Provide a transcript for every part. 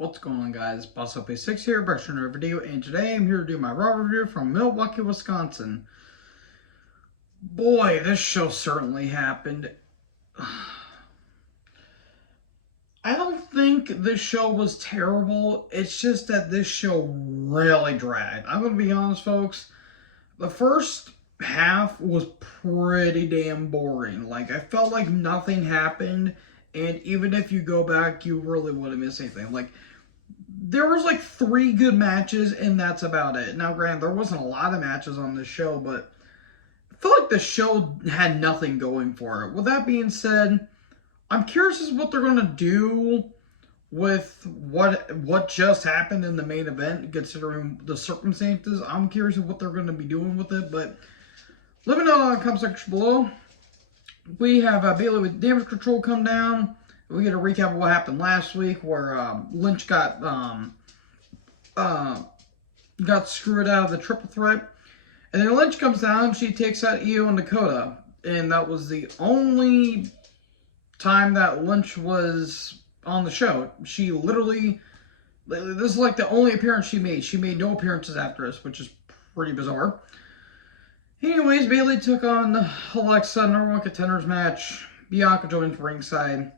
What's going on, guys? Boss Up6 here, back to another video, and today I'm here to do my Raw review from Milwaukee, Wisconsin. Boy, this show certainly happened. I don't think this show was terrible. It's just that this show really dragged. I'm going to be honest, folks. The first half was pretty damn boring. Like, I felt like nothing happened, and even if you go back, you really wouldn't miss anything. Like, there was like 3 good matches, and that's about it. Now, granted, there wasn't a lot of matches on this show, but I feel like the show had nothing going for it. With that being said, I'm curious as to what they're going to do with what just happened in the main event, considering the circumstances. I'm curious of what they're going to be doing with it, but let me know in the comment section below. We have Bayley with damage control come down. We get a recap of what happened last week, where Lynch got screwed out of the triple threat. And then Lynch comes down, she takes out Io and Dakota. And that was the only time that Lynch was on the show. She literally, this is like the only appearance she made. She made no appearances after this, which is pretty bizarre. Anyways, Bayley took on Alexa, number 1 contenders match. Bianca joins ringside.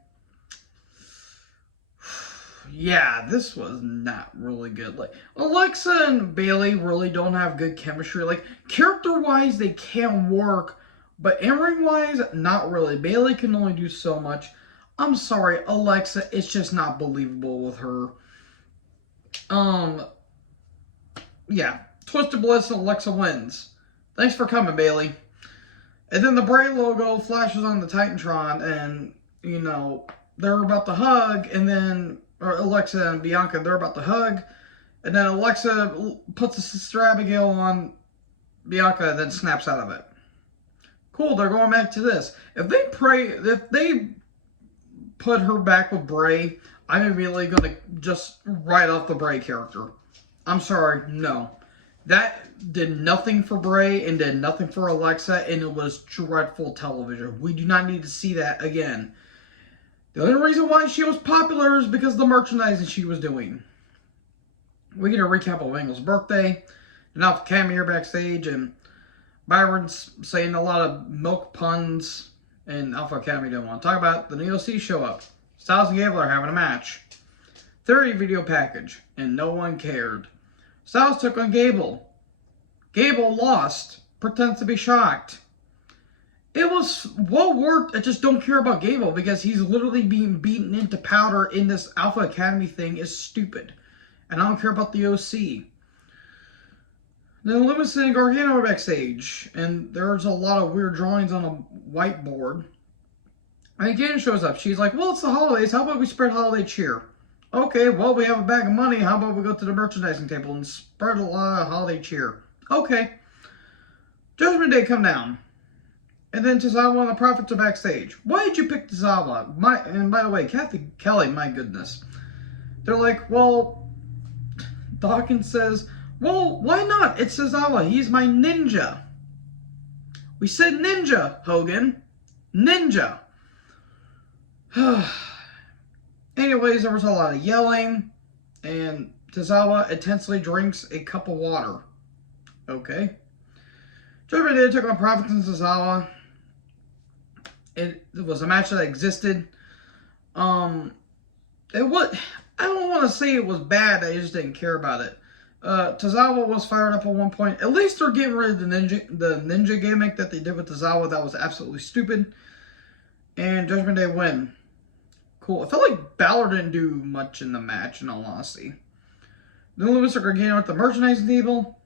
Yeah, this was not really good. Like, Alexa and Bayley really don't have good chemistry. Like, character-wise, they can work, but in-ring-wise, not really. Bayley can only do so much. I'm sorry, Alexa, it's just not believable with her. Yeah, Twisted Bliss and Alexa wins. Thanks for coming, Bayley. And then the Bray logo flashes on the Titantron, and, you know, they're about to hug, and then Alexa and Bianca, they're about to hug. And then Alexa puts a Sister Abigail on Bianca and then snaps out of it. Cool, they're going back to this. If they put her back with Bray, I'm immediately going to just write off the Bray character. I'm sorry, no. That did nothing for Bray and did nothing for Alexa, and it was dreadful television. We do not need to see that again. The only reason why she was popular is because of the merchandising she was doing. We get a recap of Angle's birthday. And Alpha Academy here backstage. And Byron's saying a lot of milk puns. And Alpha Academy didn't want to talk about it. The NEOC show up. Styles and Gable are having a match. 30 video package. And no one cared. Styles took on Gable. Gable lost. Pretends to be shocked. It was well worked. I just don't care about Gable because he's literally being beaten into powder in this Alpha Academy thing is stupid. And I don't care about the OC. Then Lewis and Gargano are backstage. And there's a lot of weird drawings on a whiteboard. And Gargano shows up. She's like, well, it's the holidays. How about we spread holiday cheer? Okay, well, we have a bag of money. How about we go to the merchandising table and spread a lot of holiday cheer? Okay. Judgment Day come down. And then Tozawa and the Prophets are backstage. Why did you pick Tozawa? And by the way, Kathy Kelly, my goodness. They're like, well, Dawkins says, well, why not? It's Tozawa. He's my ninja. We said ninja, Hogan. Ninja. Anyways, there was a lot of yelling. And Tozawa intensely drinks a cup of water. Okay. Judgment Day took on Prophets and Tozawa. It was a match that existed. It was, I don't want to say it was bad, I just didn't care about it. Tozawa was fired up at one point. At least they're getting rid of the ninja gimmick that they did with Tozawa. That was absolutely stupid. And Judgment Day win. Cool. I felt like Balor didn't do much in the match, in all honesty. Then Loomis and Gargano at the merchandising table.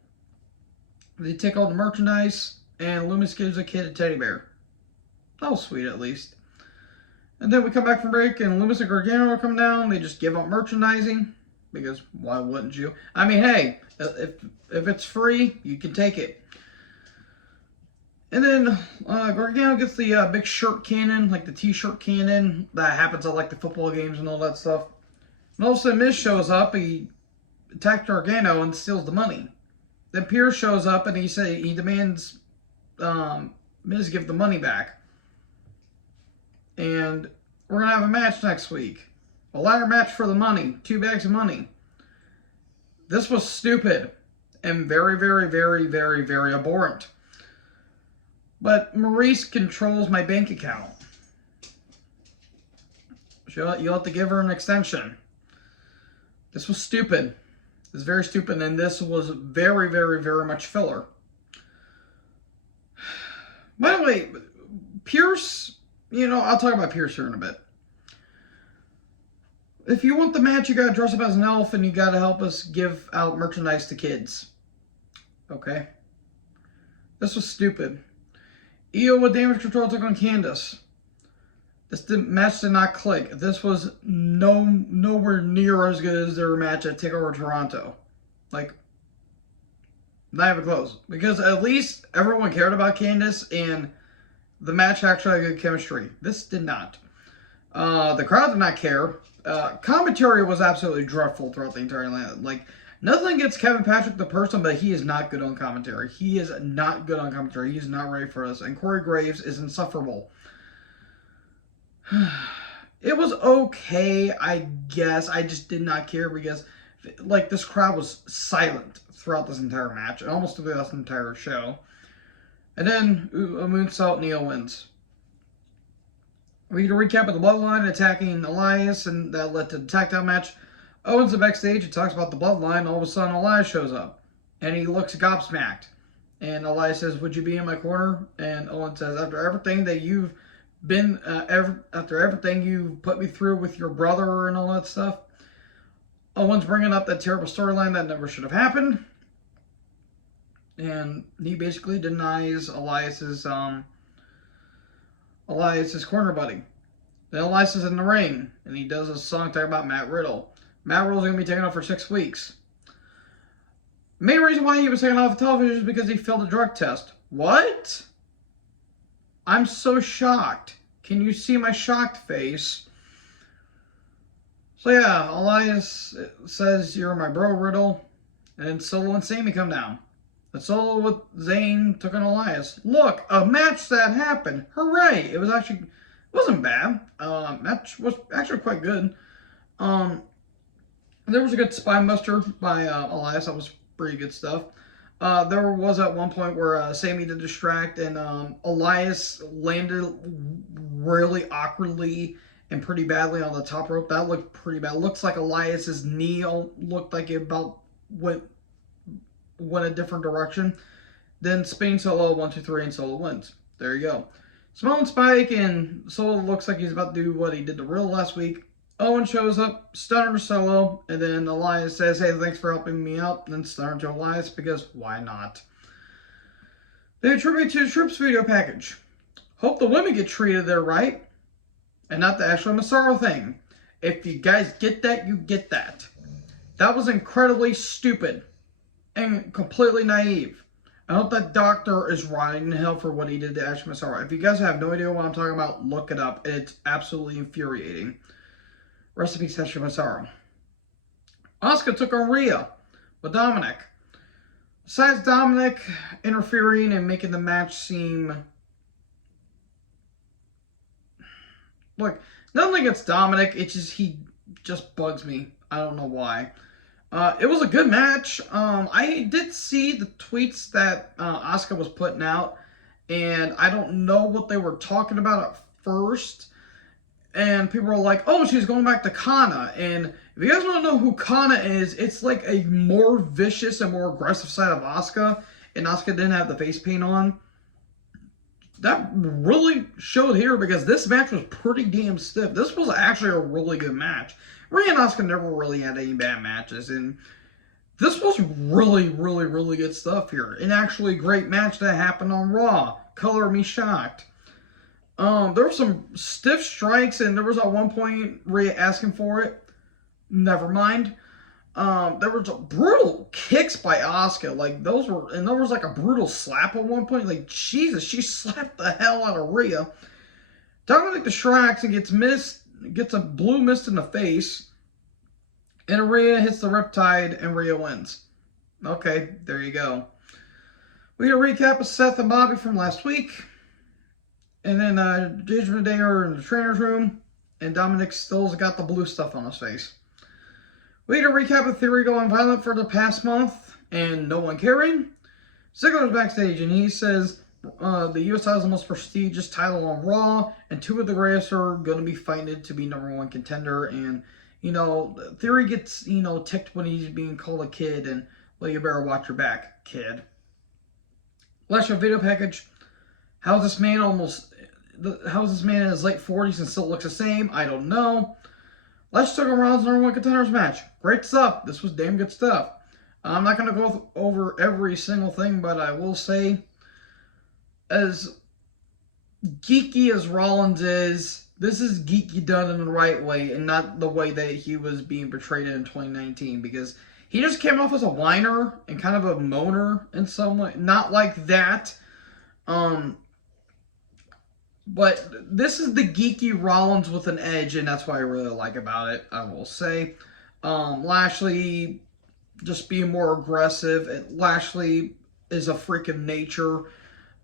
They take all the merchandise, and Loomis gives a kid a teddy bear. That was sweet, at least. And then we come back from break, and Loomis and Gargano come down. They just give up merchandising, because why wouldn't you? I mean, hey, if it's free, you can take it. And then Gargano gets the big shirt cannon, like the t-shirt cannon. That happens at like the football games and all that stuff. And all of a sudden, Miz shows up. He attacks Gargano and steals the money. Then Pierce shows up and he demands Miz give the money back. And we're going to have a match next week. A ladder match for the money. 2 bags of money. This was stupid. And very, very, very, very, very abhorrent. But Maurice controls my bank account. You'll have to give her an extension. This was stupid. This is very stupid, and this was very, very, very much filler. By the way, Pierce, I'll talk about Pierce here in a bit. If you want the match, you gotta dress up as an elf, and you gotta help us give out merchandise to kids. Okay? This was stupid. Io with damage control took on Candice. This match did not click. This was nowhere near as good as their match at TakeOver Toronto. Like, not even close. Because at least everyone cared about Candice, and the match actually had good chemistry. This did not. The crowd did not care. Commentary was absolutely dreadful throughout the entire land. Like, nothing against Kevin Patrick the person, but he is not good on commentary. He is not good on commentary. He is not ready for us. And Corey Graves is insufferable. It was okay, I guess. I just did not care because, like, this crowd was silent throughout this entire match, and almost throughout this entire show. And then, a moonsault, Neil wins. We get a recap of the Bloodline attacking Elias, and that led to the tag-down match. Owens is backstage, he talks about the Bloodline, all of a sudden Elias shows up. And he looks gobsmacked. And Elias says, "Would you be in my corner?" And Owens says, "After everything that you've been, after everything you put me through with your brother and all that stuff." Owens bringing up that terrible storyline that never should have happened. And he basically denies Elias's corner buddy. Then Elias is in the ring, and he does a song talking about Matt Riddle. Matt Riddle's going to be taken off for 6 weeks. The main reason why he was taken off the television is because he failed a drug test. What? I'm so shocked. Can you see my shocked face? So yeah, Elias says, "You're my bro, Riddle." And Solo and Sammy come down. And Solo with Zayn took on Elias. Look, a match that happened. Hooray! It wasn't bad. Match was actually quite good. There was a good spine buster by Elias. That was pretty good stuff. There was at one point where Sammy did distract, and Elias landed really awkwardly and pretty badly on the top rope. That looked pretty bad. Looks like Elias's knee looked like it about went a different direction. Then spinning Solo, 1, 2, 3, and Solo wins. There you go. Samoan Spike, and Solo looks like he's about to do what he did to Riddle last week. Owen shows up, stunner Solo, and then Elias says, "Hey, thanks for helping me out." And then stunner to Elias, because why not? They attribute to the Troops video package. Hope the women get treated there right, and not the Ashley Massaro thing. If you guys get that, you get that. That was incredibly stupid and completely naive. I hope that doctor is rotting in hell for what he did to Ashley Massaro. If you guys have no idea what I'm talking about, look it up. It's absolutely infuriating. Rest in peace, Ashley Massaro. Asuka took on Rhea with Dominic. Besides Dominic interfering and making the match seem... Look, nothing against Dominic. He just bugs me. I don't know why. It was a good match. I did see the tweets that Asuka was putting out, and I don't know what they were talking about at first. And people were like, "Oh, she's going back to Kana." And if you guys don't know who Kana is, it's like a more vicious and more aggressive side of Asuka. And Asuka didn't have the face paint on. That really showed here, because this match was pretty damn stiff. This was actually a really good match. Rhea and Asuka never really had any bad matches, and this was really, really, really good stuff here. An actually great match that happened on Raw. Color me shocked. There were some stiff strikes, and there was at one point Rhea asking for it. Never mind. There was brutal kicks by Asuka. Like, and there was like a brutal slap at one point. Like, Jesus, she slapped the hell out of Rhea. Dominic distracts and gets a blue mist in the face. And Rhea hits the Riptide, and Rhea wins. Okay, there you go. We get a recap of Seth and Bobby from last week. And then Judgment Day are in the trainer's room. and Dominic still's got the blue stuff on his face. We had a recap of Theory going violent for the past month and no one caring. Ziggler's backstage and he says the US has the most prestigious title on Raw, and two of the greatest are going to be fighting it to be #1 contender. And, you know, Theory gets, you know, ticked when he's being called a kid, and, well, you better watch your back, kid. Last show video package. How's this man in his late 40s and still looks the same? I don't know. Let's talk about Rawn's #1 contenders match. Great stuff. This was damn good stuff. I'm not going to go over every single thing, but I will say, as geeky as Rollins is, this is geeky done in the right way and not the way that he was being portrayed in 2019, because he just came off as a whiner and kind of a moaner in some way. Not like that. But this is the geeky Rollins with an edge, and that's what I really like about it, I will say. Lashley just being more aggressive. And Lashley is a freak of nature.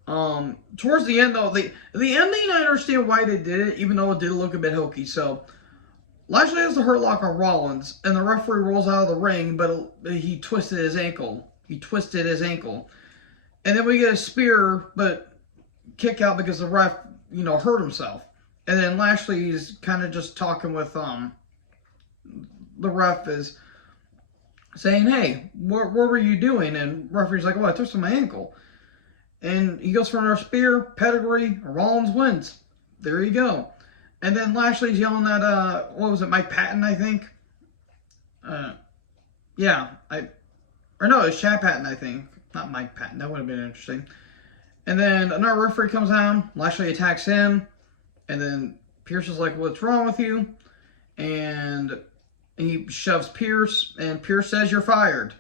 Towards the end, though, the ending, I understand why they did it, even though it did look a bit hokey. So, Lashley has the hurt lock on Rollins, and the referee rolls out of the ring, but he twisted his ankle. And then we get a spear, but kick out because the ref, you know, hurt himself. And then Lashley's kind of just talking with the ref, is saying, hey, what were you doing? And referee's like, oh, I twisted my ankle. And he goes for another spear, pedigree, Rollins wins. There you go. And then Lashley's yelling at, what was it, Mike Patton, I think? It's Chad Patton, I think. Not Mike Patton. That would have been interesting. And then another referee comes down. Lashley attacks him. And then Pierce is like, what's wrong with you? And he shoves Pierce. And Pierce says, you're fired.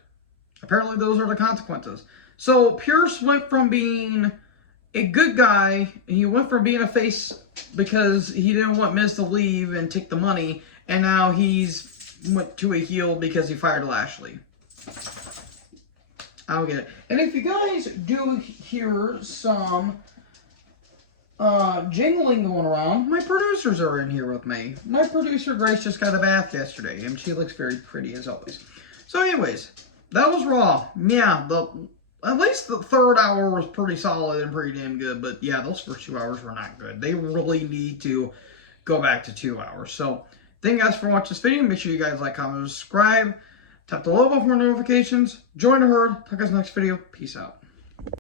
Apparently those are the consequences. So Pierce went from being a good guy. He went from being a face because he didn't want Miz to leave and take the money. And now he's went to a heel because he fired Lashley. I don't get it. And if you guys do hear some jingling going around, my producers are in here with me. My producer, Grace, just got a bath yesterday, and she looks very pretty as always. So anyways, that was Raw. Yeah, at least the third hour was pretty solid and pretty damn good. But yeah, those first 2 hours were not good. They really need to go back to 2 hours. So thank you guys for watching this video. Make sure you guys like, comment, and subscribe. Tap the little bell for notifications. Join the herd. Talk guys next video. Peace out.